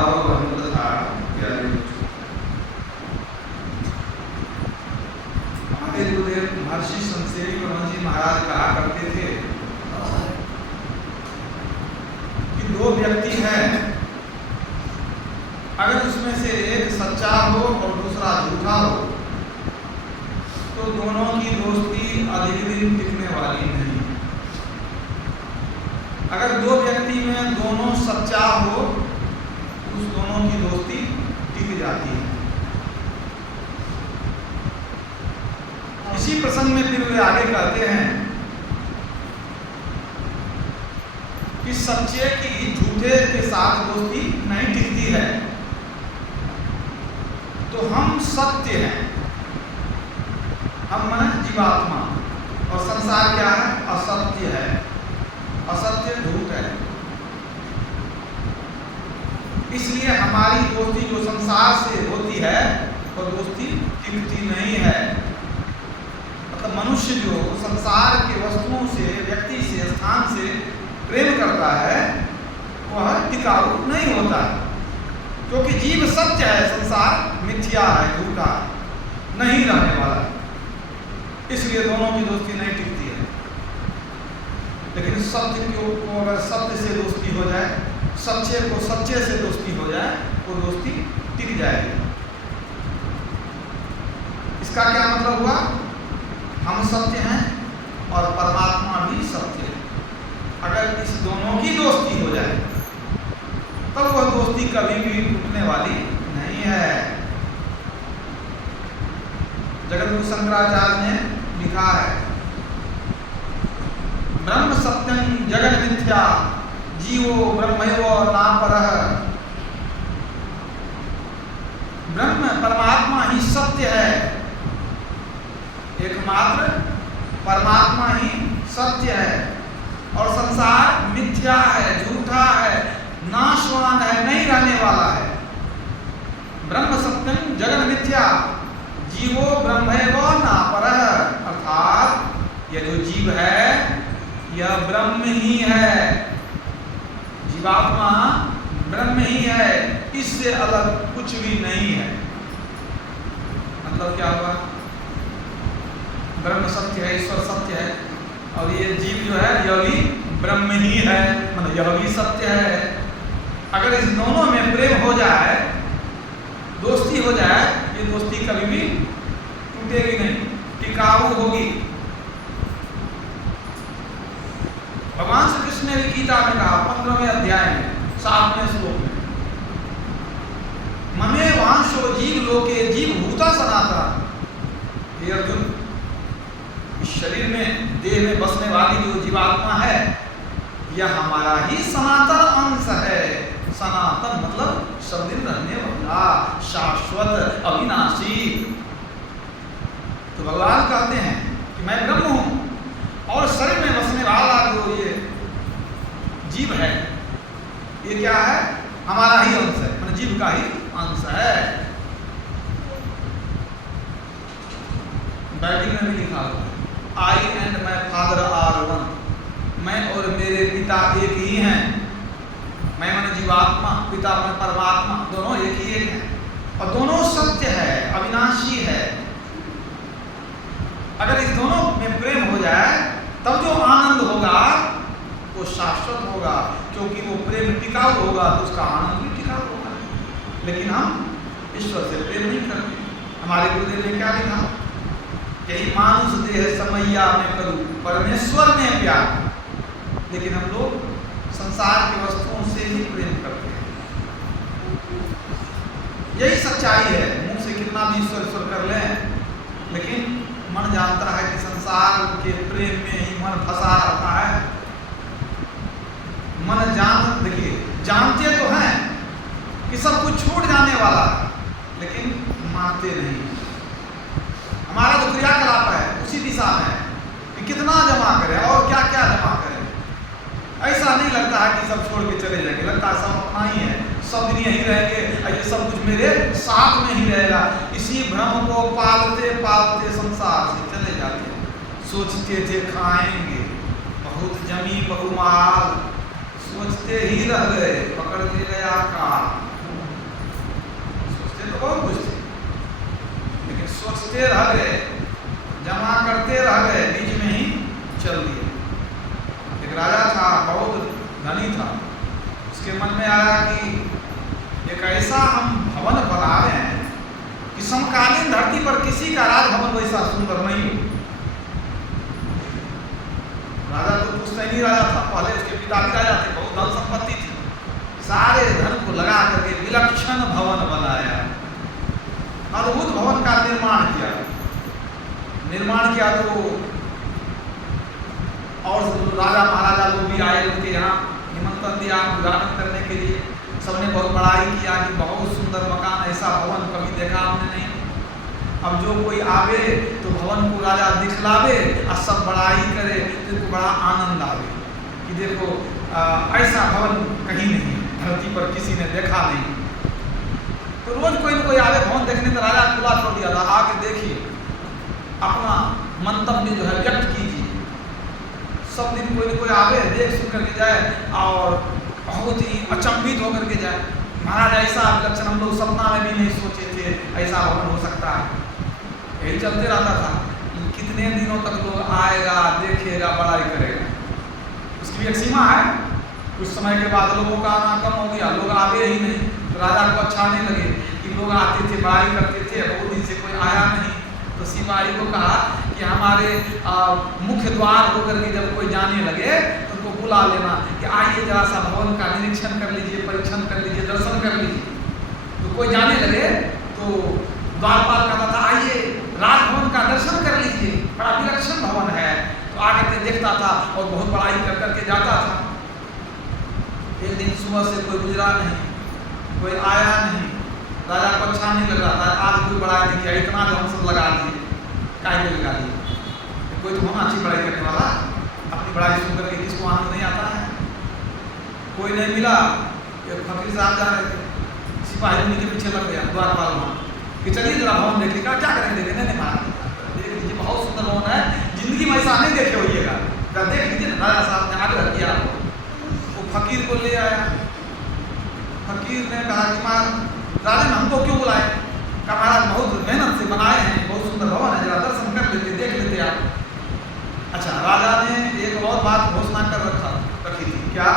भाव था प्यारे बच्चों। हमारे गुरुदेव महर्षि संसेवी ब्रह्म जी महाराज कहा करते थे कि दो व्यक्ति हैं, अगर उसमें से एक सच्चा हो और दूसरा झूठा हो तो दोनों की दोस्ती अधिक दिन टिकने वाली नहीं। अगर दो व्यक्ति में दोनों सच्चा हो उस दोनों की दोस्ती टिक जाती है। इसी प्रसंग में फिर वे आगे कहते हैं कि सच्चे की झूठे के साथ दोस्ती नहीं टिकती है। तो हम सत्य हैं, हम माने जीवात्मा, और संसार क्या है? असत्य है, असत्य झूठ है। इसलिए हमारी दोस्ती जो संसार से होती है वो दोस्ती टिकती नहीं है। मतलब मनुष्य जो संसार के वस्तुओं से, व्यक्ति से, स्थान से प्रेम करता है वह टिकाऊ नहीं होता है, क्योंकि जीव सत्य है, संसार मिथ्या है, झूठा है, नहीं रहने वाला है। इसलिए दोनों की दोस्ती नहीं टिकती है। लेकिन सत्य को अगर सत्य से दोस्ती हो जाए, सच्चे को सच्चे से दोस्ती हो जाए, वो दोस्ती टिक जाएगी। इसका क्या मतलब हुआ? हम सत्य हैं और परमात्मा भी सत्य है। अगर इस दोनों की दोस्ती हो जाए तब वह दोस्ती कभी भी टूटने वाली नहीं है। जगद्गुरु शंकराचार्य ने लिखा है, ब्रह्म सत्यं जगन मिथ्या जीवो ब्रह्मैव नापरः। ब्रह्म परमात्मा ही सत्य है, एकमात्र परमात्मा ही सत्य है, और संसार मिथ्या है, झूठा है, नाशवान है, नहीं रहने वाला है। ब्रह्म सत्यं जगन मिथ्या जीवो ब्रह्मैव नापरः। अर्थात यह जो जीव है यह ब्रह्म ही है, जीवात्मा ब्रह्म ही है, इससे अलग कुछ भी नहीं है। मतलब क्या हुआ? ब्रह्म सत्य है, ईश्वर सत्य है, और ये जीव जो है यह भी ब्रह्म ही है, मतलब यह भी सत्य है। अगर इस दोनों में प्रेम हो जाए, दोस्ती हो जाए, ये दोस्ती कभी भी टूटेगी नहीं, टिकाऊ होगी। भगवान श्री कृष्ण ने गीता में कहा 15वें अध्याय में 7वें श्लोक में, ममे वांशो जीव लोके जीव भूता सनातन। हे अर्जुन, इस शरीर में, देह में बसने वाली जो जीवात्मा है यह हमारा ही सनातन अंश है। सनातन मतलब सब दिन रहने वाला, शाश्वत, अविनाशी। तो भगवान कहते हैं कि मैं ब्रह्म हूं, और शरीर में बसने वाला जो ये जीव है ये क्या है? हमारा ही अंश है, मतलब जीव का ही अंश है। बाइबल में भी लिखा हुआ है, I and my father are one. मैं और मेरे पिता एक ही हैं। मैं माने जीवात्मा, पिता में परमात्मा, दोनों एक ही एक हैं, और दोनों सत्य है, अविनाशी है। अगर इस दोनों में प्रेम हो जाए तब जो आनंद होगा वो शाश्वत होगा, क्योंकि वो प्रेम टिकाऊ होगा तो उसका आनंद भी टिकाऊ होगा। लेकिन हम ईश्वर से प्रेम नहीं करते। हमारे गुरुदेव ने क्या लिखा? यही मानुष देह समैया में करूं परमेश्वर ने प्यार। लेकिन हम लोग संसार की वस्तुओं से ही प्रेम करते हैं। यही सच्चाई है। मुंह से कितना भी ईश्वर ईश्वर कर लें, लेकिन मन जानता है कि संसार के प्रेम में ही मन फंसा रहता है। मन देखिए, जानते तो हैं कि सब कुछ छूट जाने वाला है, लेकिन मानते नहीं। हमारा जो क्रियाकलाप है उसी दिशा में है कि कितना जमा करें और क्या क्या जमा करें। ऐसा नहीं लगता है कि सब छोड़ के चले जाएंगे, लगता है सब अपना ही है, सब दिन यही रहेंगे और ये सब कुछ मेरे साथ में ही रहेगा। इसी भ्रम को पालते पालते संसार से चले जाते हैं। सोचते थे खाएंगे, बहुत जमी बहुमाल, सोचते ही रह गए, पकड़ के गया काल। निर्माण किया तो और राजा महाराजा लोग भी आए, उनके यहाँ निमंत्रण दिया उद्घाटन करने के लिए। सबने बहुत बड़ाई किया कि बहुत सुंदर मकान, ऐसा भवन कभी देखा हमने नहीं। अब जो कोई आवे तो भवन को राजा दिखलावे और सब बड़ाई करे तो इनको बड़ा आनंद आवे कि देखो ऐसा भवन कहीं नहीं, धरती पर किसी ने देखा नहीं। तो रोज कोई न कोई आवे भवन देखने, तो राजा खुला छोड़ दिया था, आके देखिए, अपना मंतव्य जो है व्यक्त कीजिए। सब दिन कोई न कोई आवे, देख सुन करके जाए और बहुत ही अचंभित होकर के जाए। महाराज ऐसा लक्षण हम लोग सपना में भी नहीं सोचे थे, ऐसा भवन हो सकता है। यही चलते रहता था, कितने दिनों तक लोग आएगा, देखेगा, बड़ाई करेगा, उसकी भी एक सीमा है। कुछ समय के बाद लोगों का आना कम हो गया, लोग आवे ही नहीं। तो राजा को अच्छा नहीं लगे कि लोग आते थे, बड़ाई करते थे, बहुत दिन से कोई आया नहीं। तो सिपाही को कहा कि हमारे मुख्य द्वार होकर के जब कोई जाने लगे तो उनको बुला लेना कि आइए जरा सा भवन का निरीक्षण कर लीजिए, परीक्षण कर लीजिए, दर्शन कर लीजिए। तो कोई जाने लगे तो द्वारपाल कहता था आइए राजभवन का दर्शन कर लीजिए, बड़ा विलक्षण भवन है। तो आकर के देखता था और बहुत बड़ाई कर करके जाता था। एक दिन सुबह से कोई गुजरा नहीं, कोई आया नहीं, राजा को अच्छा नहीं लग रहा था, आज कोई बड़ाई नहीं किया, इतना जो हम सब लगा दिए, काहे को लगा दिए? कोई तो होना अच्छी बड़ाई करने वाला, अपनी बड़ाई सुन करके किसको आनंद नहीं आता है? कोई नहीं मिला, एक फकीर साहब जा रहे थे, सिपाही उन्हीं के पीछे लग गया द्वारपाल वहाँ कि चलिए जरा भवन देख लीजिए। क्या करेंगे? देखे नहीं महाराज, देख लीजिए बहुत सुंदर भवन है, जिंदगी में ऐसा नहीं देखे होइएगा, देख लीजिए। राजा साहब ने आग्रह किया, वो फकीर को ले आया। फकीर ने कहा कि महाराज राजन हमको क्यों बुलाए? कहा महाराज बहुत मेहनत से बनाए हैं, बहुत सुंदर भवन है, जरा दर्शन कर लेते, देख लेते आप। अच्छा, राजा ने एक और बात घोषणा कर रखी थी, क्या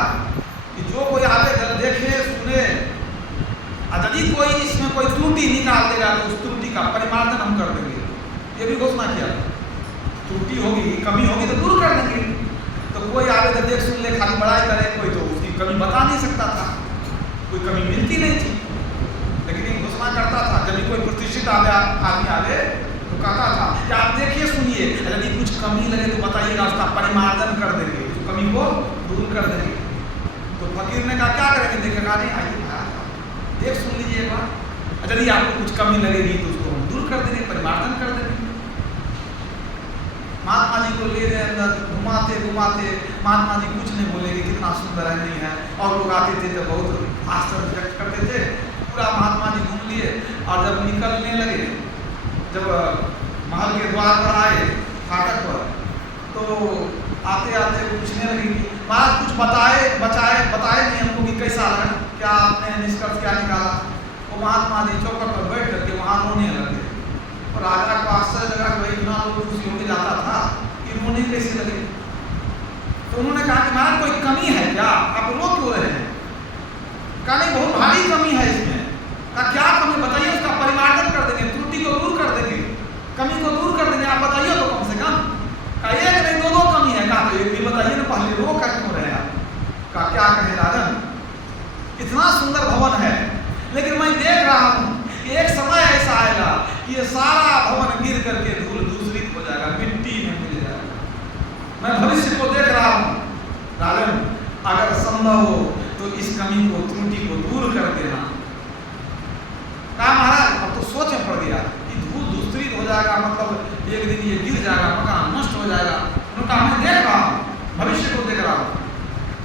कि जो कोई आगे देखे सुने, यदि कोई इसमें कोई त्रुटि निकाल देगा तो उस त्रुटि का परिमार्जन हम कर देंगे, ये भी घोषणा किया। त्रुटि होगी, कमी होगी तो दूर कर देंगे। तो कोई आगे तो देख सुन ले, खाली बड़ाई करे, कोई तो उसकी कमी बता नहीं सकता था, कोई कमी मिलती नहीं थी, लेकिन ये घोषणा करता था। जब कोई प्रतिष्ठित आदमी आवे तो कहता था कि आप देखिए सुनिए, यदि कुछ कमी लगे तो बताइएगा, उसका परिमार्जन कर देंगे, तो कमी को दूर कर देंगे। तो फकीर ने कहा क्या करेंगे? देखेगा नहीं, आइए महाराज देख सुन लीजिए एक बार, यदि आपको कुछ कमी लगेगी तो उसको हम दूर कर देंगे, परिमार्जन कर देंगे। महात्मा जी को ले गए अंदर, घुमाते घुमाते महात्मा जी कुछ नहीं बोलेंगे, कितना सुंदर है नहीं है। और लोग आते थे तो बहुत आश्चर्य व्यक्त करते थे। पूरा महात्मा जी घूम लिए और जब निकलने लगे, जब महल के द्वार पर आए, फाटक पर, तो आते आते पूछने लगे कि महाराज कुछ बताए नहीं हमको कि कैसा लगा, क्या आपने निष्कर्ष क्या निकाला? वो महात्मा जी चौकट पर बैठ करके वहाँ रोने लगे। और राजा को आश्चर्य लगा कि भाई इतना लोग खुशी होकर जाता था, कि रोने कैसे लगे? तो उन्होंने कहा कि महाराज कोई कमी है क्या, आप रो क्यों रहे हैं? कहा नहीं बहुत भारी कमी है इसमें। कहा क्या कमी बताइए, उसका परिमार्जन कर देंगे, त्रुटि को दूर कर देंगे, कमी को दूर कर देंगे, आप बताइए तो कम से कम। कहा एक नहीं दो कमी है। कहा तो एक भी बताइए ना, पहले रो कर क्यों रहे आप? कहा क्या कहे राजन, इतना सुंदर भवन है, लेकिन मैं देख रहा हूँ कि एक समय ऐसा आएगा कि ये सारा भवन गिर करके धूल दूसरित हो जाएगा, मिट्टी में मिल जाएगा। मैं भविष्य को देख रहा हूँ राजन, अगर संभव हो तो इस कमी को, त्रुटि को दूर कर देना। कहा महाराज अब तो सोच में पड़ गया कि धूल दूसरित हो जाएगा, मतलब एक दिन ये गिर जाएगा, मकान नष्ट हो जाएगा। उन्होंने कहा मैं देख रहा हूँ, भविष्य को देख रहा हूँ।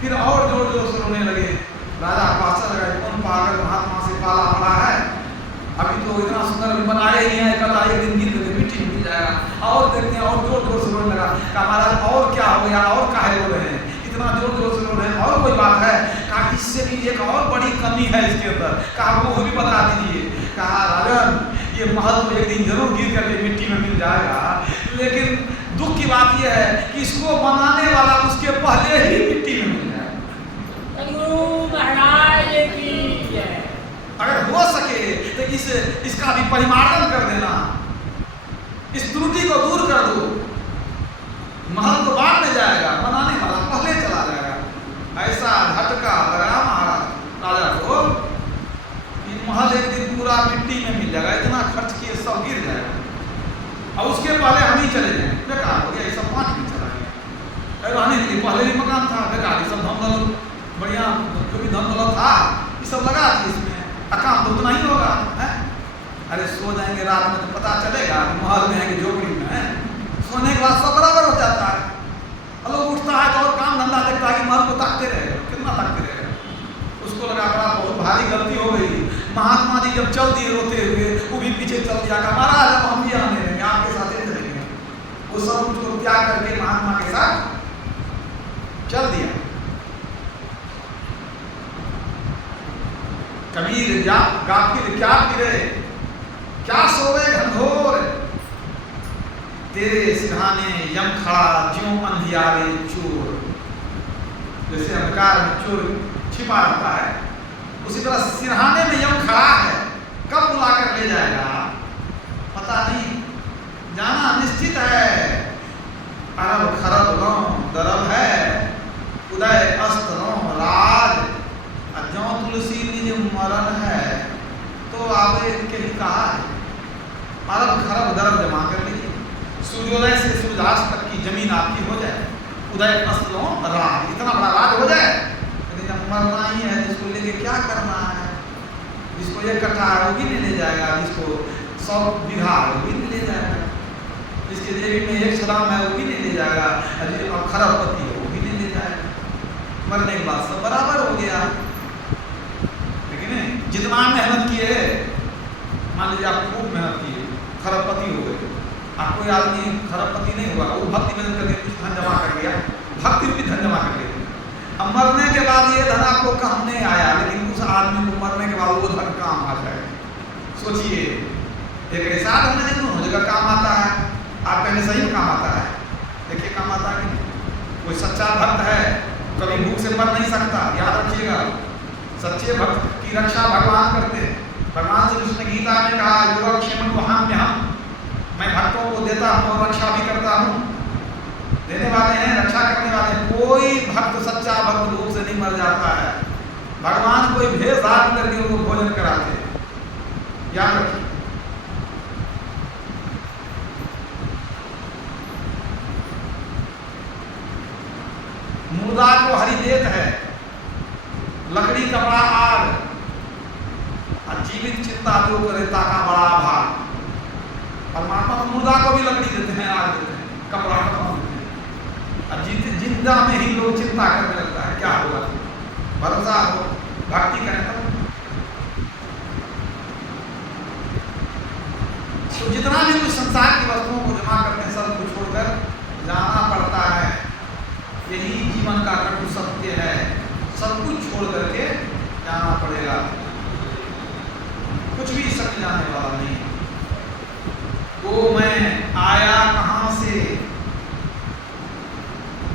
फिर और जोर जोर से रोने लगे। राजा को आश्चर्य लगा, कौन पागल महात्मा से पाला पड़ा है, अभी तो इतना सुंदर अभी बनाया ही है, कल एक दिन गिर करके मिट्टी मिल जाएगा। और देखते हैं, और जोर जोर से रोने लगा। कहा महाराज और क्या हो गया, और काहे रो रहे हैं, इतना जोर जोर से रो रहे हैं, और कोई बात है? कहा इससे भी एक और बड़ी कमी है इसके अंदर। कहा वो भी बता दीजिए। कहा राजन ये महल तो एक दिन जरूर गिर करके मिट्टी में मिल जाएगा, लेकिन दुख की बात यह है कि इसको बनाने वाला उसके पहले ही मिट्टी में मिल जाएगा। अगर हो सके तो इसका भी परिमार्जन कर देना, इस त्रुटि को दूर कर दो। महल तो बाद में जाएगा, बनाने वाला पहले चला जाएगा। ऐसा झटका लगा महाराज राजा को कि महल एक दिन पूरा मिट्टी में मिल जाएगा, इतना खर्च किए सब गिर जाएगा। और उसके पहले हम ही चले जाएं, बेकार हो गया, ये सब पानी में चला गया। अरे रहने के लिए पहले भी मकान था, बेकार, ये सब धन दौलत बढ़िया जो भी धन दौलत था ये सब लगा दिए इसमें, काम तो उतना ही होगा है। अरे सो जाएंगे रात में तो पता चलेगा महल में है कि झोपड़ी में है। सोने के बाद सब बराबर हो जाता है। लोग उठता है तो और काम धंधा देखता है कि महल को ताकते रहे, कितना ताकते रहे। उसको लगा बड़ा बहुत भारी गलती हो गई। महात्मा जी जब चल दिए रोते हुए, वो भी पीछे चल दिया, कहा महाराज अब हम भी आने रहेंगे, आपके साथ ही चलेंगे। वो सब कुछ को त्याग करके महात्मा के साथ चल दिया। कबीर जा गाफिर क्या फिरे, क्या सोवे घनघोर, तेरे सिरहाने यम खड़ा ज्यों अंधियारे चोर। जैसे अंधकार में चोर छिपा रहता है, उसी तरह सिरहाने में यम खड़ा है, कब बुला कर ले जाएगा पता नहीं, जाना निश्चित है। अरब खरब लो दरब है, उदय अस्त लो राज, जो तुलसी निज मरण है, तो आवे के ही कहा है। अरब खरब दरब जमा कर लीजिए, सूर्योदय से सूर्यास्त तक की जमीन आपकी हो जाए, उदय अस्त लो राज, इतना बड़ा राज हो जाए। लेकिन जब मरना ही है, जिसको लेके क्या करना है, जिसको 1 कट्ठा है वो भी नहीं ले जाएगा, जिसको 100 बीघा है वो भी नहीं ले जाएगा, जिसके जेबी में 1 छलाम है वो भी नहीं ले जाएगा, और खरबपति है वो भी नहीं ले जाएगा। मरने के बाद सब बराबर हो गया। लेकिन जितना मेहनत किए, मान लीजिए आप खूब मेहनत किए, खरबपति हो गए, आप कोई आदमी खरबपति नहीं हुआ, वो भक्ति में करके कुछ धन जमा कर लिया, भक्ति रूपी धन जमा कर लिया। अब मरने के बाद ये धन आपको काम नहीं आया, लेकिन उस आदमी को मरने के बाद वो धन काम आ जाए। सोचिए, एक ऐसा धन है दोनों जगह काम आता है। आप कहने सही में काम आता है, देखिए काम आता है कि कोई सच्चा भक्त है कभी भूख से मर नहीं सकता, याद रखिएगा। सच्चे भक्त की रक्षा भगवान करते हैं। भगवान श्री कृष्ण गीता में कहा, योगक्षेम को हम मैं भक्तों को देता हूँ और रक्षा भी करता हूँ। देने वाले हैं, रक्षा करने वाले हैं। कोई भक्त सच्चा भक्त भूख से नहीं मर जाता है, भगवान कोई भेष धारण करके उनको भोजन कराते हैं, याद रखिए। मुर्दा को हरि देत है, लकड़ी कपड़ा आग, और जीवित चित्ता जो करे ताका बड़ा भाग। परमात्मा तो मुर्दा को भी लकड़ी देते हैं, आग देते हैं, कपड़ा देते हैं, और जिंदा में ही लोग चिंता करने लगता है क्या होगा। भरोसा हो, भक्ति करें तो जितना भी कुछ संसार की वस्तुओं को जमा करते हैं, सब कुछ छोड़कर जाना पड़ता है। यही जीवन का कटु सत्य है, सब कुछ छोड़ करके जाना पड़ेगा, कुछ भी सक जाने वाला नहीं। वो मैं आया कहां से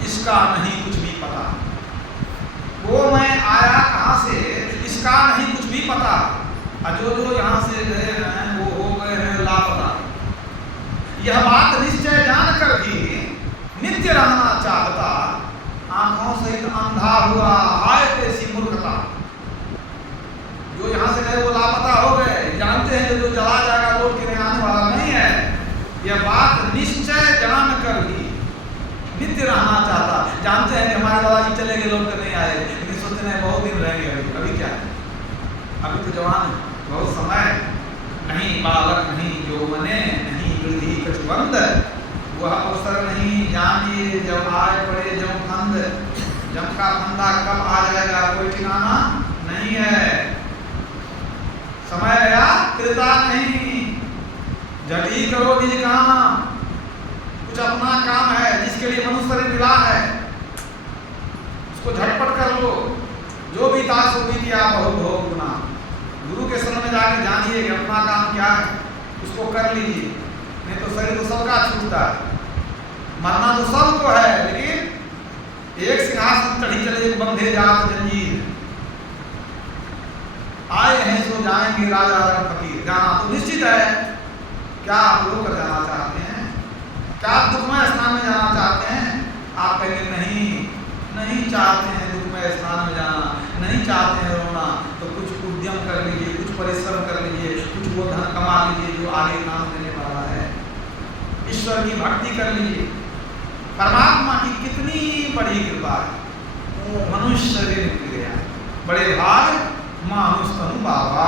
इसका नहीं कुछ भी पता, वो मैं आया कहां से इसका नहीं कुछ भी पता, और जो यहाँ से गए हैं वो हो गए हैं लापता। यह बात निश्चय जानकर भी नित्य रहना चाहता, आंखों सहित अंधा हुआ हाय कैसी मूर्खता। जो यहाँ से गए वो लापता हो गए, जानते हैं जो चला जाएगा लौट के आने वाला नहीं है। यह बात निश्चय जानकर भी नित्य रहना चाहता, जानते हैं कि हमारे दादाजी चले गए लौट कर नहीं आए, लेकिन सोचते हैं बहुत दिन रहेंगे, अभी क्या है, अभी तो जवान बहुत समय नहीं, बालक नहीं जो मने नहीं वृद्धि कछुबंद, वह अवसर नहीं जानिए जब आए पड़े जब फंद। जब का फंदा कब आ जाएगा कोई ठिकाना नहीं है, समय गया फिरता नहीं। जल्दी करो निज काम, कुछ अपना काम है जिसके लिए मनुष्य शरीर मिला है, उसको झटपट कर लो। जो भी दास होगी थी आप बहुत भोग गुना। गुरु के शरण में जाकर जानिए कि अपना काम क्या है, उसको कर लीजिए, नहीं तो शरीर तो सबका छूटता है। मरना तो सबको है, लेकिन एक सिंहासन चढ़ी चले बंधे जात जंजीर, आए हैं सो जाएंगे राजा रंग फकीर। जाना तो निश्चित है। क्या आप लोग कर जाना चाहते हैं? क्या आप दुखमय स्थान में जाना चाहते हैं? आप कहेंगे नहीं, नहीं चाहते हैं दुखमय स्थान में जाना, नहीं चाहते हैं रोना, तो कुछ उद्यम कर लीजिए, कुछ परिश्रम कर लीजिए, कुछ वो धन कमा लीजिए जो आगे काम देने वाला है। ईश्वर की भक्ति कर लीजिए। परमात्मा की कितनी बड़ी कृपा है, मनुष्य शरीर मिल गया, बड़े भाग मानुष तनु बाबा।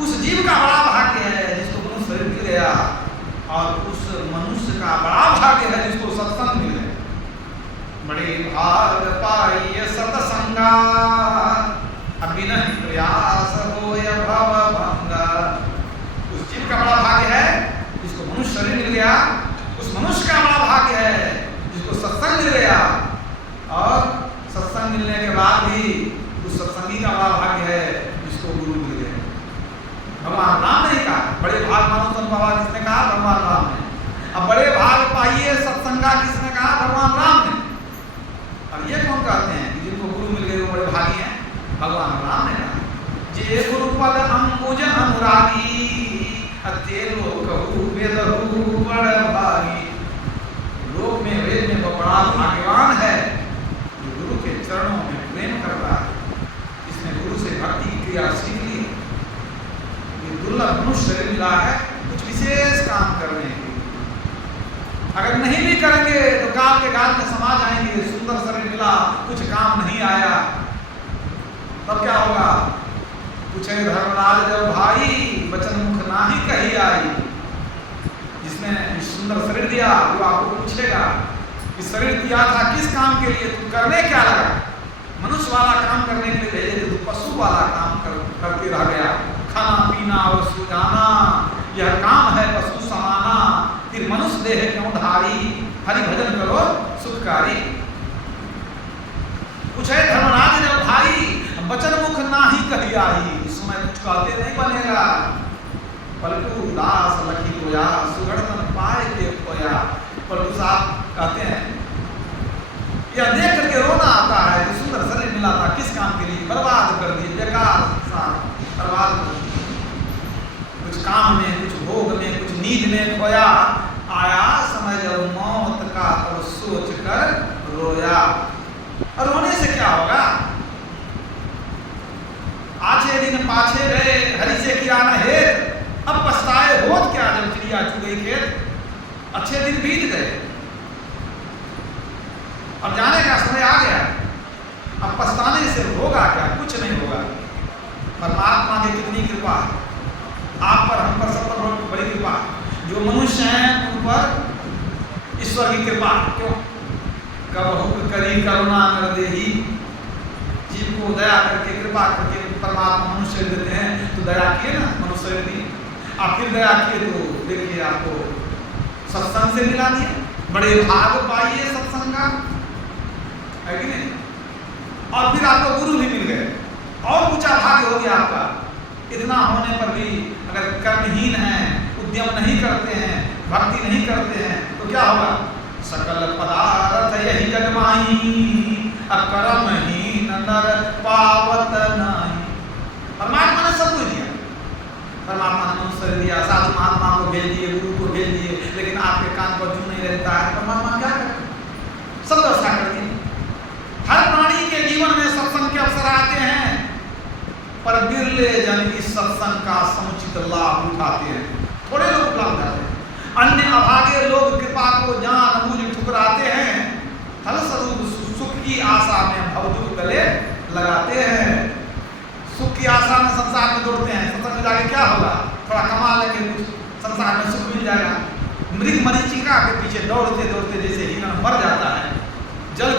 उस जीव का बड़ा भाग्य है जिसको मनुष्य शरीर मिल गया, और उस मनुष्य का बड़ा भाग्य है जिसको सत्संग मिल गया। बड़े भाग पाइए सत्संगा, अभिनय प्रयास होय भव भंगा। उस जीव का बड़ा भाग्य है जिसको मनुष्य शरीर मिल गया, उस मनुष्य का बड़ा भाग्य है जिसको सत्संग मिल गया, और सत्संग मिलने के बाद भी उस सत्संगी का बड़ा भाग्य है जिसको गुरु मिल गया। भगवान राम ने कहा, बड़े भाग मानो तन बाबा किसने कहा? भगवान राम ने। अब बड़े भाग पाइए सत्संगा किसने कहा? भगवान राम ने। अब ये कौन कहते हैं कि जिनको गुरु मिल गए वो बड़े भागी हैं? भगवान राम ने कहा, जे गुरु पद अंबुज अनुरागी, अते लोकहु वेदहु बड़ भागी। लोक में वेद में वो बड़ा भाग्यवान है जो गुरु के चरणों में प्रेम कर रहा है, इसने गुरु से भक्ति की क्रिया सीख ली। ये दुर्लभ मनुष्य शरीर मिला है कुछ विशेष काम करने के लिए। अगर नहीं भी करेंगे तो काल के गाल में समा जाएंगे। सुंदर शरीर मिला, कुछ काम नहीं आया, तब क्या होगा? पूछे धर्मराज जब भाई, वचन मुख नाही कही आई। जिसने सुंदर शरीर दिया वो आपको पूछेगा कि शरीर दिया था किस काम के लिए, तुम करने क्या लगा? मनुष्य वाला काम करने के लिए भेजे थे, तो पशु वाला काम करके रह गया। खाना पीना और सुजाना यह काम है पशु समाना, फिर मनुष्य देह क्यों धारी, हरि भजन करो सुखकारी। पूछे धर्मराज जब भाई, वचन मुख नाही कही आई। इस समय कुछ कहते नहीं बनेगा। पलटू दास लखी गोया, सुगढ़तन पाए के खोया। पलटू साहब कहते हैं यह देख करके रोना आता है कि सुंदर शरीर मिला था किस काम के लिए, बर्बाद कर दिए, बेकार बर्बाद। कुछ काम में, कुछ भोग में, कुछ नींद में खोया। आया समय जब मौत का तब सोच कर रोया। और रोने से क्या होगा? आछे दिन पाछे गए, हरि से किया न हेत, अब पछताए होत क्या जब चिड़िया चुग गई खेत। अच्छे दिन बीत गए, अब जाने का समय आ गया, अब पछताने से होगा क्या? कुछ नहीं होगा। परमात्मा की कितनी कृपा है आप पर, हम पर, सब पर बहुत बड़ी कृपा है। जो मनुष्य हैं उन पर ईश्वर की कृपा। क्यों? कबहु करी करुणा कर देही। जीव को दया करके, कृपा करके परमात्मा मनुष्य देते हैं, तो दया किए ना, मनुष्य दी। आप फिर दया किए तो देखिए आपको सत्संग से मिला दिया। बड़े भाग पाइए सत्संग का, है कि नहीं? और फिर आपको गुरु भी मिल गए, और ऊंचा भाग्य हो गया आपका। इतना होने पर भी अगर कर्महीन हैं, उद्यम नहीं करते हैं, भक्ति नहीं करते हैं, तो क्या होगा? सकल पदार्थ यही जगमाही, अकर्महीन नर पावत नहीं। परमात्मा ने सब कुछ दिया। परमात्मा ने मनुष्य दिया, साधु महात्मा को भेज दिए, गुरु को भेज दिए, लेकिन आपके कान पर जू नहीं रहता है। परमात्मा क्या करे? सब व्यवस्था कर दी। हर प्राणी के जीवन में सत्संग के अवसर आते हैं, पर बिरले जन इस सत्संग का समुचित लाभ उठाते हैं। थोड़े लोग उपलब्ध जाते हैं, अन्य अभागे लोग कृपा को जानबूझ ठुकराते हैं। फलस्वरूप सुख की आशा में भवदुख गले लगाते हैं। सुख की आशा में संसार में दौड़ते हैं, सत्संग में जाके क्या होगा? थोड़ा कमा लेंगे, कुछ संसार में सुख मिल जाएगा। मृग मरीचिका के पीछे दौड़ते दौड़ते जैसे हिरण मर जाता है, जल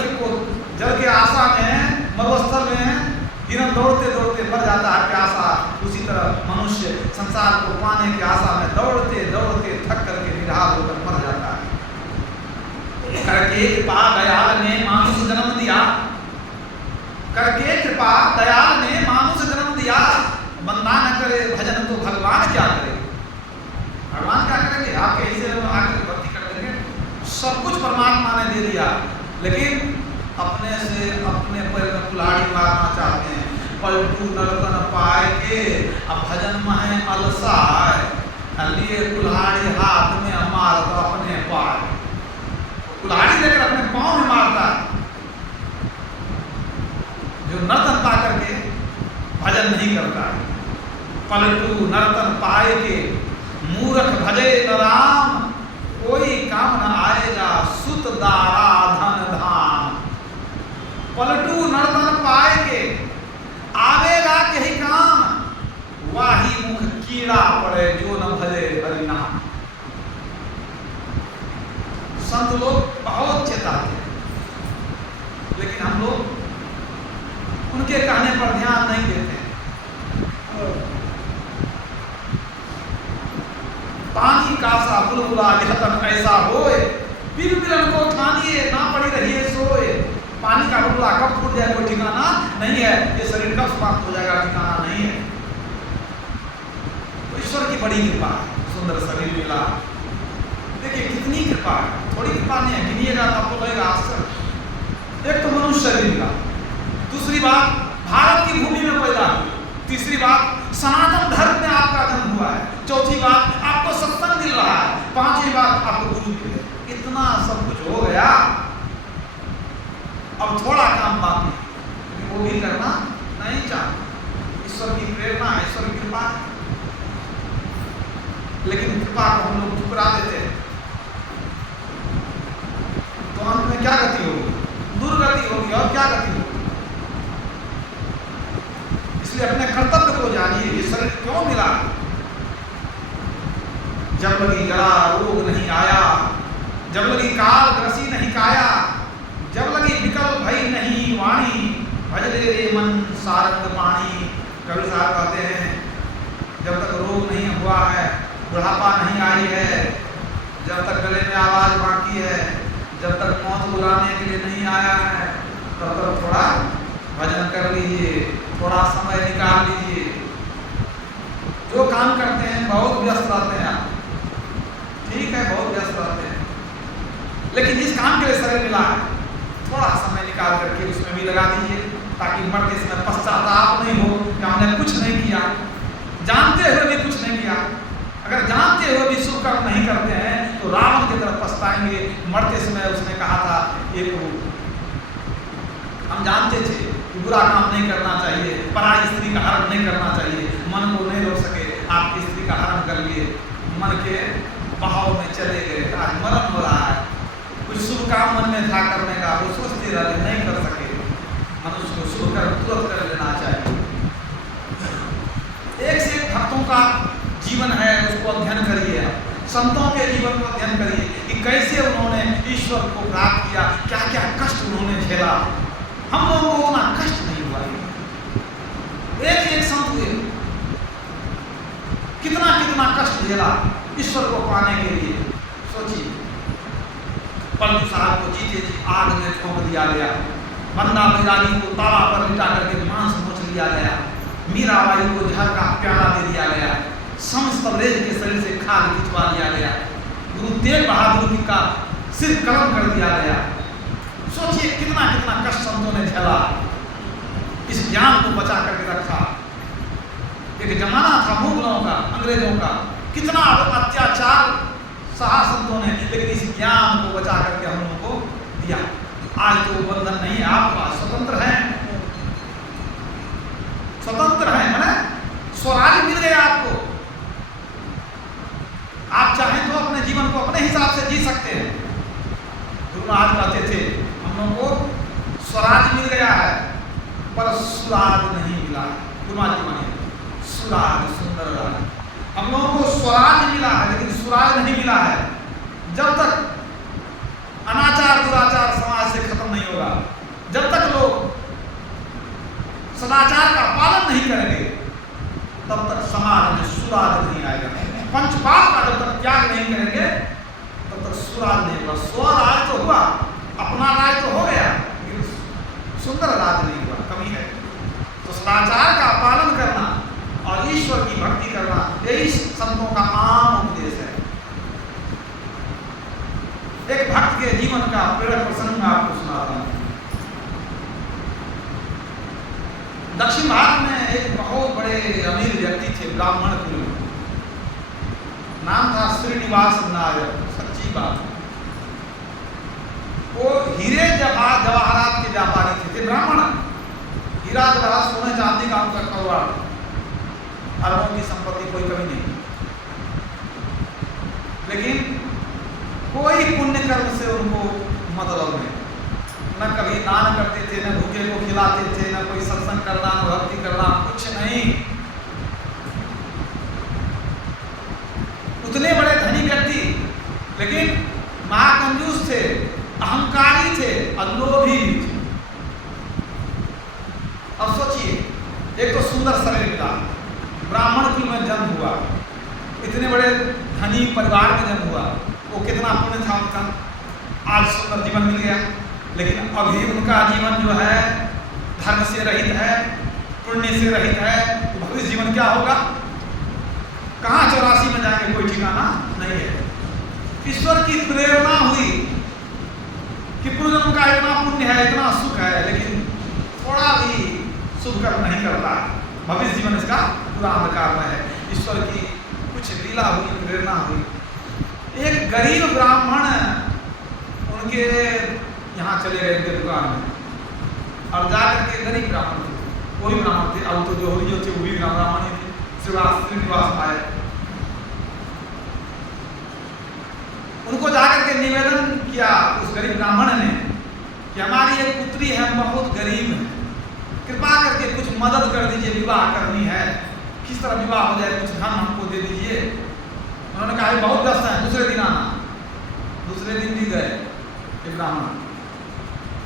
के आशा में, मरुस्थल में हिरण दौड़ते दौड़ते मर जाता है प्यासा। उसी तरह मनुष्य संसार को पाने की आशा में दौड़ते दौड़ते थक करके निराश होकर मर जाता है। करके कृपा दयाल ने मानुष जन्म दिया, करके कृपा दयाल ने मानुष जन्म दिया। बंदा न करे भजन तो भगवान क्या करे? भगवान क्या करेंगे? आपके हिस्से में आगे भक्ति कर देंगे। सब कुछ परमात्मा ने दे दिया, लेकिन अपने से अपने पैर में कुल्हाड़ी मारना चाहते हैं। पलटू नर्तन पाए के अब भजन में अलसाए, लिए कुल्हाड़ी हाथ में मार तो अपने पाए। कुल्हाड़ी लेकर अपने पांव में मारता है। जो नर्तन पा करके भजन नहीं करता है। पलटू नर्तन पाए के मूर्ख भजे न राम, कोई काम न आएगा सुत दारा धन धाम। पलटू नर्तन पाए के आवेगा कहीं काम, वाही मुख कीड़ा पड़े जो न भले हरि नाम। संत लोग बहुत चेताते हैं, लेकिन हम लोग उनके कहने पर ध्यान नहीं देते हैं। पानी का सा बुलबुला यहतन ऐसा होए, बिन मिलन को ठानिए ना पड़ी रहिए सोए। पानी का बुलबुला कब फूट जाए कोई ठिकाना नहीं है, ये शरीर कब समाप्त हो जाएगा ठिकाना नहीं है। तो ईश्वर की बड़ी कृपा है, सुंदर शरीर मिला। देखिए कितनी कृपा है, थोड़ी कृपा नहीं है, गिनिएगा तो आपको लगेगा आश्चर्य। एक तो मनुष्य शरीर मिला, दूसरी बात भारत की भूमि में पैदा हुए, तीसरी बात सनातन धर्म में आपका जन्म हुआ है, चौथी बात आपको सत्संग मिल रहा है, पांचवी बात आपको गुरु मिल गए। इतना सब कुछ हो गया, अब थोड़ा काम बाकी है, वो भी करना नहीं चाहते। ईश्वर की प्रेरणा, ईश्वर की कृपा, लेकिन कृपा को हम लोग ठुकरा देते हैं, तो अंत में क्या गति होगी? दुर्गति होगी। और क्या गति होगी? इसलिए अपने कर्तव्य को जानिए, ये शरीर क्यों मिला? जब लगी गला रोग नहीं आया, जब लगी काल ग्रसी नहीं काया, जब लगी विकल भई नहीं वाणी, भजले रे मन सारंग पानी। कवि साहब कहते हैं जब तक रोग नहीं हुआ है, बुढ़ापा नहीं आई है, जब तक गले में आवाज बाकी है, जब तक मौत बुलाने के लिए नहीं आया है, तब तक थोड़ा भजन कर लीजिए, थोड़ा समय निकाल लीजिए। जो काम करते हैं बहुत व्यस्त रहते हैं आप, ठीक है, बहुत व्यस्त रहते हैं, लेकिन जिस काम के लिए शरीर मिला है थोड़ा समय निकाल करके उसमें भी लगा दीजिए, ताकि मरते समय पश्चाताप नहीं हो कि हमने कुछ नहीं किया, जानते हुए भी कुछ नहीं किया। अगर जानते हुए भी शुभ कर्म नहीं करते हैं तो रावण की तरफ पछताएंगे। मरते समय उसने कहा था, एक हम जानते थे कि बुरा काम नहीं करना चाहिए, पराई स्त्री का हरण नहीं करना चाहिए, मन को नहीं रोक सके, आपकी स्त्री का हरण कर लिए, मन के बहाव में चले गए, आज मरण हो रहा है। कुछ शुभ काम मन में था करने का, वो सोचते रहे, नहीं कर सके। मनुष्य को शुभ कर्म तुरंत कर लेना चाहिए। एक से एक भक्तों का जीवन है, उसको अध्ययन करिए, संतों के जीवन को अध्ययन करिए कि कैसे उन्होंने ईश्वर को प्राप्त किया, क्या क्या कष्ट उन्होंने झेला। हम लोगों को उतना कष्ट नहीं हुआ। एक एक संत हुए, कितना कितना कष्ट झेला ईश्वर को पाने के लिए। सोचिए, पलटू साहब को जीते जी आग में झोंक दिया गया, बंदा बैरागी को तावा पर लिटा करके मांस नोच लिया गया, मीराबाई को जहर का प्याला दे दिया गया, समस्त अंग्रेज के शरीर से खाल खिंचवा दिया गया, गुरु तेग बहादुर जी का सिर कलम कर दिया गया। सोचिए कितना कितना कष्ट संतों ने झेला, इस ज्ञान को बचा करके रखा। एक जमाना था मुगलों का, अंग्रेजों का, कितना अत्याचार सहा संतों ने, लेकिन इस ज्ञान को बचा करके हम लोगों को दिया। आज तो बंधन नहीं है, आप स्वतंत्र हैं, स्वतंत्र हैं, मैंने स्वराज मिल गया आपको। आप चाहें तो अपने जीवन को अपने हिसाब से जी सकते हैं। गुरु महाराज कहते थे हम लोगों को स्वराज मिल गया है पर सुराज नहीं मिला है। गुरु महाराज मानिए, सुराज सुंदर राज, हम लोगों को स्वराज मिला है लेकिन सुराज नहीं मिला है। जब तक अनाचार दुराचार समाज से खत्म नहीं होगा, जब तक लोग सदाचार का पालन नहीं करेंगे, तब तक समाज में सुराज नहीं आएगा। पंचपाप का जब तक त्याग नहीं करेंगे तब तक सुराज नहीं होगा। स्वराज तो हुआ, अपना राज तो हो गया, लेकिन सुंदर राज नहीं हुआ, कमी है। तो सदाचार का पालन करना और ईश्वर की भक्ति करना, यही संतों का आम उपदेश है। एक भक्त के जीवन का प्रेरक प्रसंग मैं आपको सुनाता हूँ। दक्षिण भारत में एक बहुत बड़े अमीर व्यक्ति थे, ब्राह्मण कुल, नाम था श्रीनिवास नायर। सच्ची बात, वो हीरे जवाहरात के व्यापारी थे ब्राह्मण। हीरा जवाहरात, सोने चांदी का उनका कारोबार, अरबों की संपत्ति, कोई कमी नहीं। लेकिन कोई पुण्य कर्म से उनको मतलब नहीं। न कभी दान करते थे, न भूखे को खिलाते थे, न कोई सत्संग करना, न भक्ति करना, कुछ नहीं। उतने बड़े धनी व्यक्ति, लेकिन महाकंजूस थे, अहंकारी थे और लोभी भी थे। अब सोचिए, एक तो सुंदर शरीर मिला, ब्राह्मण कुल में जन्म हुआ, इतने बड़े धनी परिवार में जन्म हुआ, वो कितना पुण्य था उनका, आज सुंदर जीवन मिल गया। लेकिन अभी उनका जीवन जो है धर्म से रहित है, पुण्य से रहित है, तो भविष्य जीवन क्या होगा? कहाँ 84 में जाएंगे, कोई ठिकाना नहीं है। ईश्वर की प्रेरणा हुई कि पूर्वजन्म का इतना पुण्य है, इतना सुख है, लेकिन थोड़ा भी शुभ कर्म नहीं करता, भविष्य जीवन इसका पूरा अंधकार में है। ईश्वर की कुछ लीला हुई, प्रेरणा हुई। एक गरीब ब्राह्मण उनके यहाँ चले गए उनके दुकान में, और जाकर के गरीब ब्राह्मण थे, वही ब्राह्मण थे, अब तो जो थे वो भी ब्राह्मण ही थे, श्रीनिवास आए। उनको जाकर के निवेदन किया उस गरीब ब्राह्मण ने कि हमारी एक पुत्री है, बहुत गरीब है, कृपा करके कुछ मदद कर दीजिए, विवाह करनी है, किस तरह विवाह हो जाए, कुछ धन हमको दे दीजिए। उन्होंने कहा बहुत व्यस्त है, दूसरे दिन आना। दूसरे दिन भी गए ये ब्राह्मण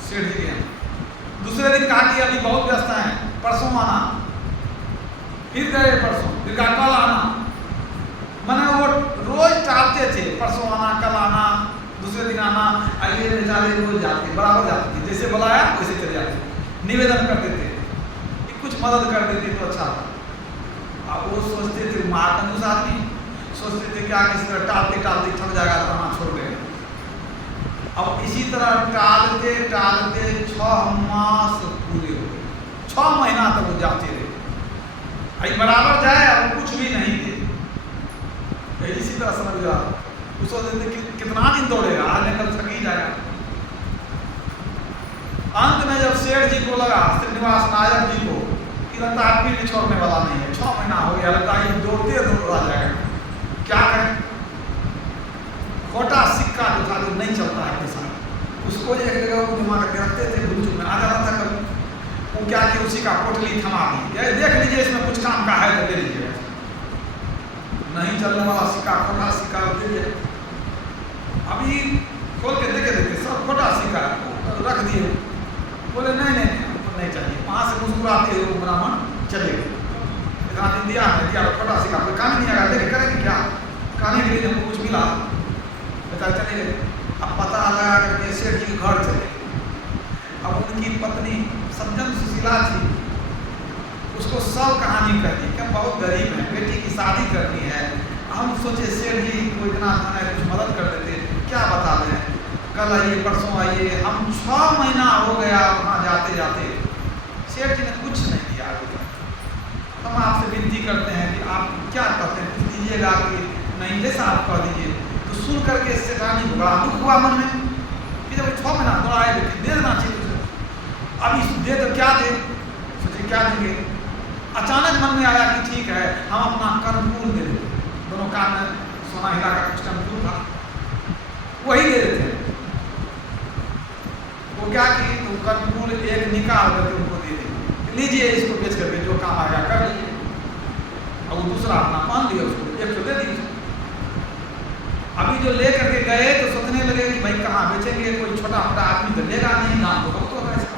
सेठ जी के यहाँ। दूसरे दिन कहा कि अभी बहुत व्यस्त हैं, परसों आना। फिर गए परसों, फिर कहा कल आना। मैंने वो रोज टालते थे, परसों आना, कल आना, दूसरे दिन आना। आइए बेचारे रोज जाते, बराबर जाते थे, जैसे बुलाया वैसे चले जाते, निवेदन करते थे कि कुछ मदद कर देते तो अच्छा था। अब वो सोचते थे, महाकंजूस आदमी सोचते थे क्या किस तरह टालते टालते थक जाएगा तो वहाँ छोड़ गए। अब इसी तरह टालते टालते 6 मास पूरे हो गए, 6 महीना तक वो जाते रहे, आई बराबर जाए और कुछ भी नहीं थे। इसी तरह समझ जा वो सोचते थे कि कितना दिन दौड़ेगा, आज कल थक ही जाएगा। अंत में जब सेठ जी को लगा, श्रीनिवास नायक जी को, कि लगता है भी छोड़ने वाला नहीं है, 6 महीना हो गया, लगता है दौड़ते दौड़ा जाएगा, क्या करें। खोटा सिक्का जो था, जो नहीं चलता है किसान, उसको एक जगह जमा करके रखते थे, भूल में आ जाता था कभी, वो क्या कि उसी का पोटली थमा दी, देख लीजिए इसमें कुछ काम का है तो ले लीजिए। नहीं चलने वाला सिक्का, खोटा सिक्का दे दिए। अभी खोल के देखे देखे सब खोटा सिक्का रख दिए। बोले नहीं नहीं हमको नहीं चाहिए। वहाँ से मुस्कुराते हुए ब्राह्मण चले गए। इतना दिन दिया है, दिया खोटा सिक्का, कोई काम नहीं आएगा, देखे करेंगे क्या, खाने के लिए हमको कुछ मिला, बेचारे चले गए। अब पता लगा करके सेठ जी के घर चले गए। अब उनकी पत्नी सज्जन सुशीला थी, उसको सब कहानी कह दी कि बहुत गरीब है, बेटी की शादी करनी है। हम सोचे सेठ जी को इतना धन है, कुछ मदद कर देते, क्या बता दें, कल आइए परसों आइए। हम 6 महीना हो गया वहाँ जाते जाते, सेठ जी ने कुछ नहीं दिया। हम आपसे विनती करते हैं कि आप क्या कहते हैं, कुछ दीजिएगा कि नहीं, जैसा आप कह दीजिए। तो सुन करके सेठानी को बड़ा दुख हुआ मन में कि जब 6 महीना दौड़ाए दे देना चाहिए, अभी दे तो क्या दे, सोचे क्या देंगे। अचानक मन में आया कि ठीक है हम अपना कर्णफूल दे देते, दोनों कान में सोना हीरा का कुछ कर्णफूल था, वही दे देते हैं। वो क्या की, तो कर्णफूल एक निकाल करके उनको दे दी, लीजिए इसको बेच करके जो काम आएगा कर लीजिए। अब वो दूसरा अपना मान लिया, उसको एक तो दे दी। अभी जो ले करके गए तो सोचने लगे कि भाई कहाँ बेचेंगे, कोई छोटा मोटा आदमी तो लेगा नहीं, नाम तो बहुत होगा इसका।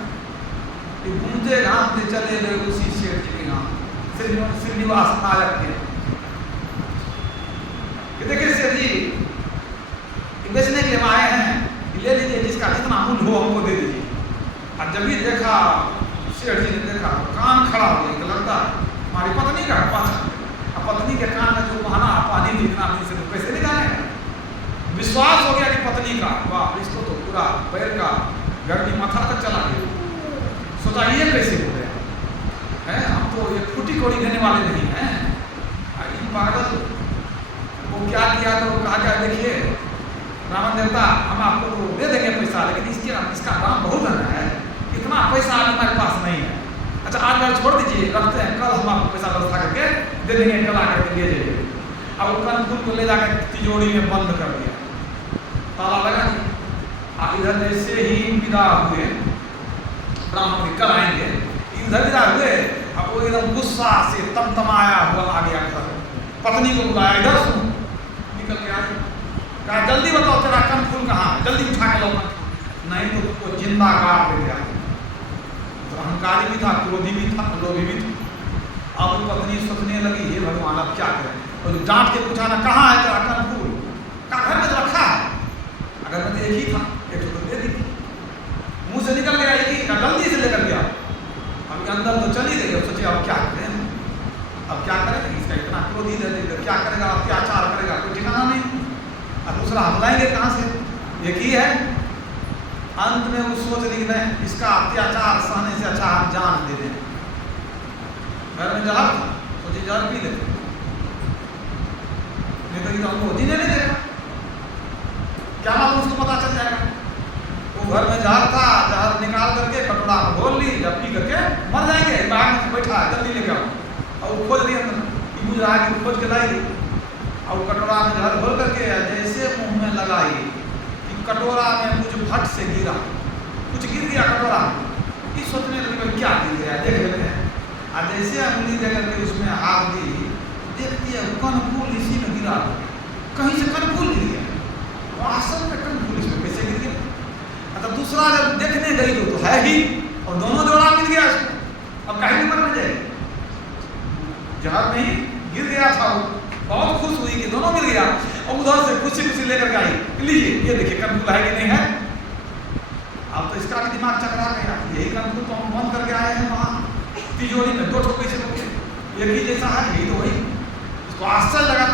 घूमते घामते चले गए उसी सेठ जी के यहाँ, श्रीनिवास नायक के। देखिए सेठ जी बेचने के लिए हम आए हैं, ले लीजिए, जिसका जितना मूल्य हो हमको दे दीजिए। और जब भी देखा सेठ जी ने देखा तो कान खड़ा हो गया, लगता हमारी पत्नी का पहचान। अब पत्नी के कान में जो बहाना पानी जितना से तो पैसे निकालेगा, विश्वास हो गया कि पत्नी का, वाह इसको तो पूरा पैर का गर्मी माथा तक चला गया। सोचा ये कैसे हो गया है, हम तो ये फूटी कोड़ी देने वाले नहीं हैं। पागल वो क्या किया, तो कहा क्या, देखिए रावण देवता हम आपको तो दे देंगे पैसा, लेकिन इसका दाम बहुत है, इतना पैसा आज हमारे पास नहीं है। अच्छा आज बार छोड़ दीजिए, रखते हैं, कल हम आपको पैसा व्यवस्था करके दे देंगे, कल आकर के ले जाइए। अब वो कनखुल को ले जाकर तिजोरी में बंद कर दिया, ताला लगा दिया। इधर जैसे ही विदा हुए ब्राह्मण के कल आएंगे, इधर विदा हुए, अब वो एकदम गुस्सा से तमतमाया हुआ आ गया घर, पत्नी को बुलाया, इधर सुन, निकल के आए, कहा जल्दी बताओ तेरा कनखुल कहाँ है, जल्दी उठा के लो, नहीं तो उसको जिंदा काट दे गया। तो अहंकारी भी था, क्रोधी भी था, लोभी भी था। अब पत्नी सोचने लगी, हे भगवान अब क्या करें, और डांट के पूछा ना कहाँ है तेरा कनखुल, कहा घर में तो रखा है, अगर मैं तो एक ही था, एक तो दे दी, मुंह से निकल गया एक ही, गलती से लेकर गया, अब अंदर तो चली गई। अब सोचे अब क्या करें, अब क्या करें, इसका इतना क्रोधी दे देगा, क्या करेगा, अत्याचार करेगा, कोई ठिकाना नहीं, अब दूसरा हमलाएंगे कहाँ से, एक ही है। अंत में वो सोच रही नहीं, इसका अत्याचार सहने से अच्छा हम जान दे दें। घर में जहर था, सोचे जहर पी लेते, नहीं तो हमको जीने नहीं देगा, क्या मालूम उसको पता चल जाएगा। वो घर में जहर था, जहर निकाल करके कटोरा में घोल ली, जब पी करके मर जाएंगे, बाहर में बैठा है, जल्दी लेके आओ, और वो खोज रही अंदर, बुझ रहा है कि खोज के लाई, और कटोरा में जहर घोल करके जैसे मुंह में लगाई, कटोरा में कुछ भट से गिरा, कुछ गिर गया कटोरा, ये सोचने लगी भाई क्या गिर गया, देख लेते हैं। और जैसे उंगली दे करके उसमें हाथ दी, देखती है कनखुल इसी में गिरा, कहीं से कनखुल गिर गया, और असल में कनखुल इसमें कैसे गिर गया। अच्छा दूसरा जब देखने गई तो है ही, और दोनों जोड़ा मिल गया इसको, अब कहीं नंबर में जाए, जहर नहीं गिर गया था, वो बहुत खुश हुई कि दोनों मिल गया, और उधर से खुशी खुशी लेकर के आई, लीजिए ये देखिए कनखुल है कि नहीं है। अब तो इसका भी दिमाग चकरा गया, यही कनखुल तो हम बंद करके आए हैं वहाँ तिजोरी में, दो ठोके से एक ही जैसा है, यही तो वही। इसको आश्चर्य लगा,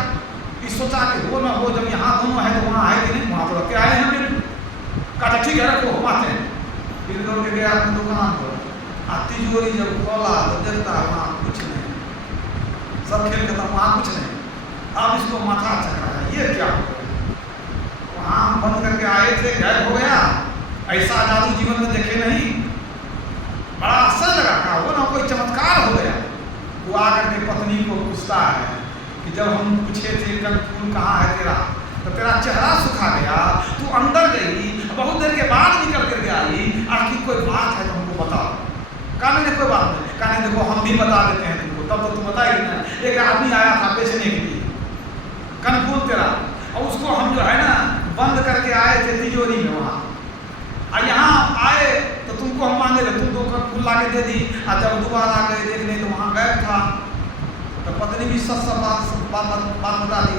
इस सोचा कि हो ना हो, जब यहाँ दोनों है तो वहाँ है कि नहीं, वहाँ तो रख के आए हैं बिल्कुल, कहा ठीक है रखो हम आते हैं। फिर दौड़ के गया अपने दुकान पर, तिजोरी जब खोला तो देखता है वहाँ कुछ नहीं, सब खेल खत्म, वहाँ कुछ नहीं। अब इसको माथा चकरा, ये क्या हो गया, वहाँ हम बंद करके आए थे, गायब हो गया, ऐसा जादू जीवन में देखे नहीं, बड़ा आश्चर्य लगा, कहा वो ना कोई चमत्कार हो गया। वो आकर के पत्नी को पूछता है कि जब हम पूछे थे कनखुल कहाँ है तेरा, तो तेरा चेहरा सुखा गया, तू अंदर गई, बहुत देर के बाद निकल करके आई, आखिर कोई बात है तो हमको बताओ। कहा नहीं कोई बात नहीं, कहा नहीं देखो हम भी बता देते हैं तुमको, तब तो तुम बताएगी ना। एक आदमी आया था बेचने के लिए कनखुल तेरा, और उसको हम जो है ना बंद करके आए थे तिजोरी में वहाँ, और यहाँ आए तो तुमको हम मांगे थे, तुम दो कनखुल ला के दे दी, और जब दोबारा आ गए देखने तो वहाँ गायब था। तो पत्नी भी सच बात बता दी,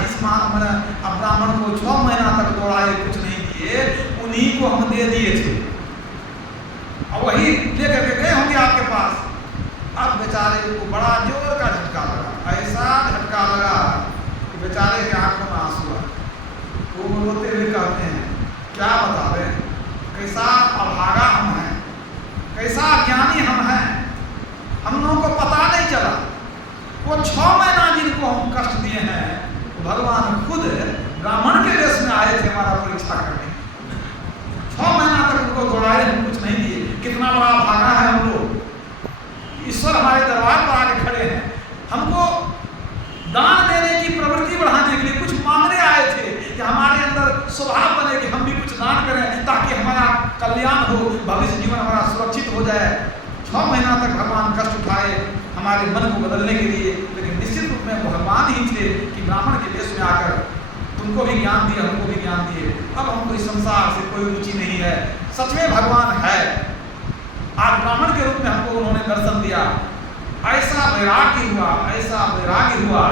जिस मैंने अब ब्राह्मण को 6 महीना तक दौड़ाए कुछ नहीं दिए, उन्हीं को हम दे दिए थे, और वही लेकर के गए होंगे आपके पास। अब बेचारे को बड़ा जोर का झटका लगा, ऐसा झटका लगा कि बेचारे के आंखों में आंसू आए। वो रोते हुए कहते हैं क्या बता रहे, कैसा अभागा हम हैं, कैसा ज्ञानी हम हैं, हम लोगों को पता नहीं चला। वो 6 महीना जिनको हम कष्ट दिए हैं, भगवान खुद ब्राह्मण के देश में आए थे हमारा परीक्षा करने, 6 महीना तक उनको दौड़ाए, हम कुछ नहीं दिए। कितना बड़ा भागा है हम लोग, ईश्वर हमारे दरबार पर आके खड़े हैं, हमको दान देने की प्रवृत्ति बढ़ाने के लिए कुछ मांगने आए थे कि हमारे अंदर स्वभाव बने कि हम भी कुछ दान करें ताकि हमारा कल्याण हो, भविष्य जीवन हमारा सुरक्षित हो जाए। 6 महीना तक भगवान कष्ट उठाए हमारे मन को बदलने के लिए, लेकिन निश्चित रूप में भगवान ही थे कि ब्राह्मण के देश में आकर तुमको भी ज्ञान दिए, हमको भी ज्ञान दिए। अब हमको इस संसार से कोई रुचि नहीं है, सच में भगवान है। आज ब्राह्मण के रूप में हमको उन्होंने दर्शन दिया, ऐसा वैराग्य हुआ, ऐसा वैराग्य हुआ।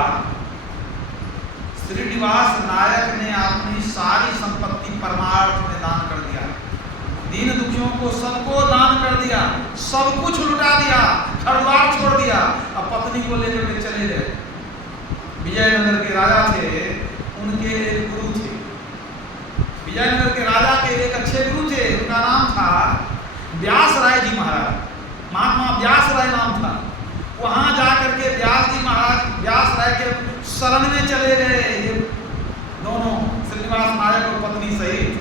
श्रीनिवास नायक ने अपनी सारी संपत्ति परमार्थ में दान कर दिया, दीन दुखियों को सबको दान कर दिया, सब कुछ लुटा दिया, घर-द्वार छोड़ दिया। अब पत्नी को लेकर के चले गए। विजयनगर के राजा थे, उनके एक गुरु थे, विजयनगर के राजा के एक अच्छे गुरु थे, उनका नाम था व्यास राय जी महाराज, महात्मा व्यास राय नाम था। वहाँ जाकर के व्यास जी महाराज व्यास राय के शरण में चले गए, ये दोनों श्रीनिवास नायक और पत्नी सहित,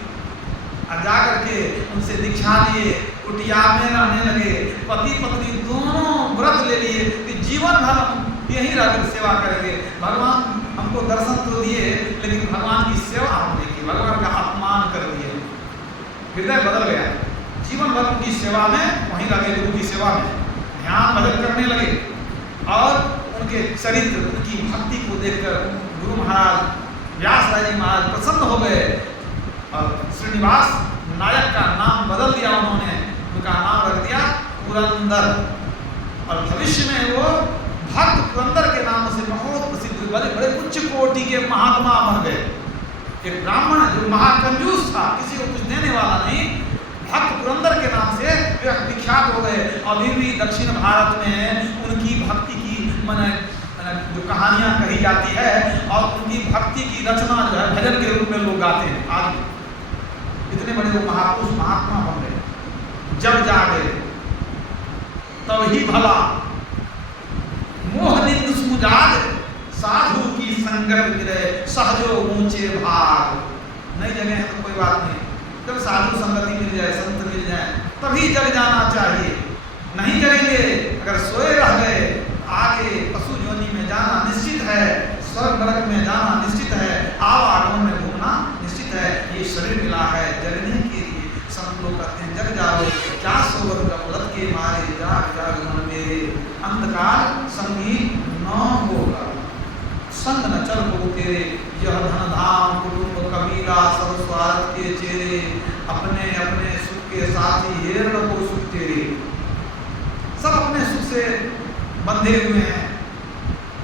और जाकर के उनसे दीक्षा लिए, कुटिया में रहने लगे। पति पत्नी दोनों व्रत ले लिए कि जीवन भर हम यहीं रहकर सेवा करेंगे, भगवान हमको दर्शन तो दिए, लेकिन भगवान की सेवा हमने की, भगवान का अपमान कर दिए। हृदय बदल गया, जीवन भर उनकी सेवा में वहीं लगे, गुरु की सेवा में ध्यान भजन करने लगे। और उनके चरित्र, उनकी भक्ति को देखकर गुरु महाराज व्यास राय जी महाराज प्रसन्न हो गए और श्रीनिवास नायक का नाम बदल दिया उन्होंने, उनका नाम रख दिया पुरंदर। और भविष्य में वो भक्त पुरंदर के नाम से बहुत प्रसिद्ध हुए, बड़े बड़े उच्च कोटि के महात्मा बन गए। एक ब्राह्मण जो महाकंजूस था, किसी को कुछ देने वाला नहीं, भक्त पुरंदर के नाम से वे विख्यात हो गए। अभी भी दक्षिण भारत में उनकी भक्ति की जो कहानियां कही जाती है और उनकी भक्ति की रचना जो है भजन के रूप में लोग गाते हैं। आज इतने बड़े वो महापुरुष महात्मा बन गए। जब जागे तब ही भला मोह निंद सुजाग, साधु की संगत मिले सहजो ऊंचे भाग। नहीं जगह है तो कोई बात नहीं, जब साधु संगति मिल जाए, संत मिल जाए, तभी जग जाना चाहिए। नहीं जगेंगे, अगर सोए रह गए, आगे पशु योनि में जाना निश्चित है, स्वर्ग नरक में जाना निश्चित है, आवागमन में घूमना निश्चित है। ये शरीर मिला है जगने के लिए। संत लोग कहते हैं जग जाओ क्या सोबत गफलत के मारे, जाग जाग मन मेरे, अंधकार संगी न होगा, संग न चल को तेरे, यह धन धाम कुटुंब कबीला सब स्वार्थ के चेहरे, अपने अपने सुख के साथी हेरण को सुख तेरे। सब अपने सुख से बंधे हुए हैं।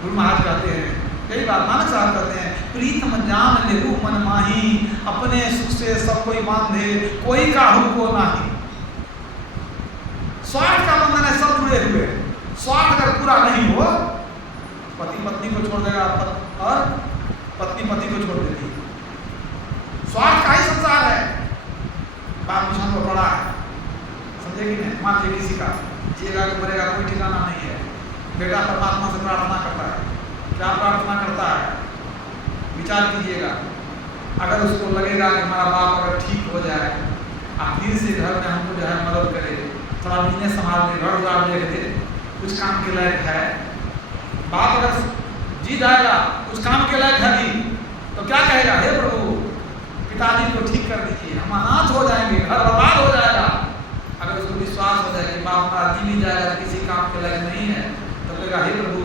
गुरु महाराज कहते हैं, कई बार मानक साहब कहते हैं, प्रीतम जान लेहु मन माही, अपने सुख से सब कोई बांधे, कोई काहू को नाही। स्वार्थ का बंधन है, सब जुड़े हुए। स्वार्थ अगर पूरा नहीं हो, पति पत्नी को छोड़ देगा और पत्नी पति को छोड़ देती है। स्वार्थ का ही संसार है। बात मिशन को पड़ा है, समझे कि नहीं? मान लीजिए किसी का जिएगा कि मरेगा कोई ठिकाना नहीं है। बेटा परमात्मा से प्रार्थना करता है, क्या प्रार्थना करता है? विचार कीजिएगा। अगर उसको लगेगा कि हमारा बाप अगर ठीक हो जाए, आप फिर से घर में हमको जो है मदद करे, थोड़ा बिजनेस संभाल दे, घर उधार देख दे, कुछ काम के लायक है, बाप अगर जी जाएगा, कुछ काम के लायक है भी, तो क्या कहेगा? हे प्रभु पिताजी को ठीक कर दीजिए, हम अनाथ हो जाएंगे, घर बर्बाद हो जाएगा। अगर उसको विश्वास हो जाए कि बाप हमारा जी भी जाएगा, किसी काम के लायक नहीं है, तो कहेगा हे प्रभु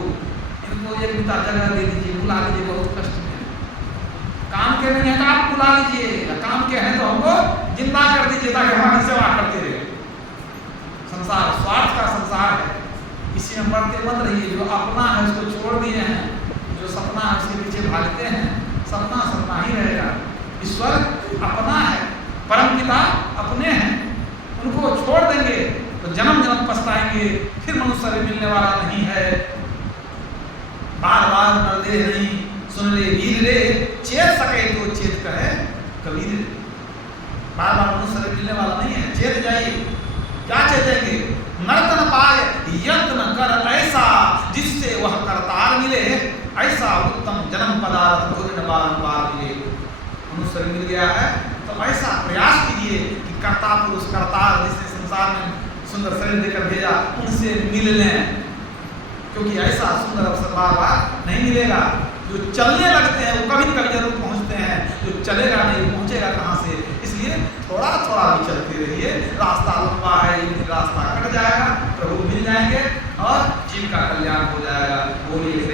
इनको एक पिता जगह दे दीजिए, बुला लीजिए, बहुत कष्ट में काम के नहीं है तो आप बुला लीजिए, काम के हैं तो हमको जिंदा कर दीजिए ताकि हमारी सेवा करते रहे। संसार स्वार्थ का संसार है, इसी में मरते मत रहिए। जो अपना है उसको छोड़ दिए हैं, जो सपना है उसके पीछे भागते हैं, सपना सपना ही रहेगा। ईश्वर अपना है, परम पिता अपने हैं, उनको छोड़ देंगे तो जन्म जन्म पछताएंगे, फिर मनुष्य शरीर मिलने वाला नहीं है। बार बार नरदेह नहीं, सुन ले वीर रे, चेत सके तो चेत कहे कबीर। बार बार मनुष्य शरीर मिलने वाला नहीं है, चेत जाइए। क्या चेतेंगे? नर्तन पाए यत्न कर ऐसा, जिससे वह करतार मिले, ऐसा उत्तम जन्म पदार्थ भोजन बारंबार मिले। मनुष्य शरीर मिल गया है तो ऐसा प्रयास कीजिए कि कर्ता पुरुष करतार जिसने संसार में सुंदर शरीर देकर भेजा, उनसे मिल लें, क्योंकि ऐसा सुंदर अवसर बार बार नहीं मिलेगा। जो चलने लगते हैं वो कभी न कभी जरूर पहुंचते हैं, जो चलेगा नहीं पहुंचेगा कहाँ से। इसलिए थोड़ा थोड़ा भी चलते रहिए, रास्ता लंबा है, एक दिन रास्ता कट जाएगा, प्रभु मिल जाएंगे और जीव का कल्याण हो जाएगा। बोलिए